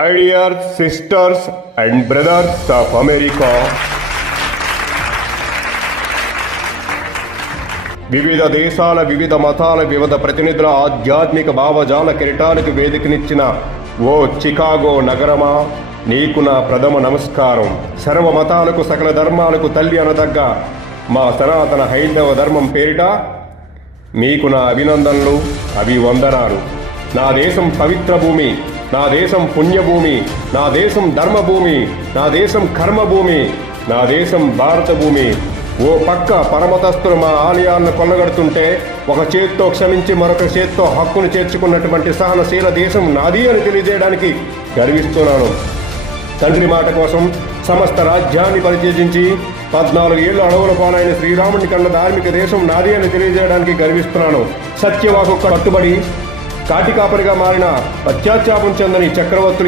My dear sisters and brothers of America, వివిధ దేశాల వివిధ మతాల వివిధ ప్రతినిధుల ఆధ్యాత్మిక భావజాల కిరీటానికి వేదికనిచ్చిన ఓ చికాగో నగరమా, నీకు నా ప్రథమ నమస్కారం. సర్వ మతాలకు సకల ధర్మాలకు తల్లి అనదగ్గ మా సనాతన హైందవ ధర్మం పేరిట మీకు నా అభినందనలు, అభివందనాలు. నా దేశం పవిత్ర భూమి, నా దేశం పుణ్యభూమి, నా దేశం ధర్మభూమి, నా దేశం కర్మభూమి, నా దేశం భారత భూమి. ఓ పక్క పరమతస్తులు మా ఆలయాలను కొల్లగడుతుంటే ఒక చేత్తో క్షమించి మరొక చేత్తో హక్కును చేర్చుకున్నటువంటి సహనశీల దేశం నాది అని తెలియజేయడానికి గర్విస్తున్నాను. తండ్రి మాట కోసం సమస్త రాజ్యాన్ని పరిత్యజించి 14 ఏళ్ల అడవుల పాలైన శ్రీరాముని కన్న ధార్మిక దేశం నాది అని తెలియజేయడానికి గర్విస్తున్నాను. సత్యవాకు కట్టుబడి కాటికాపరిగా మారిన పశ్చాత్తాపం చెందని చక్రవర్తులు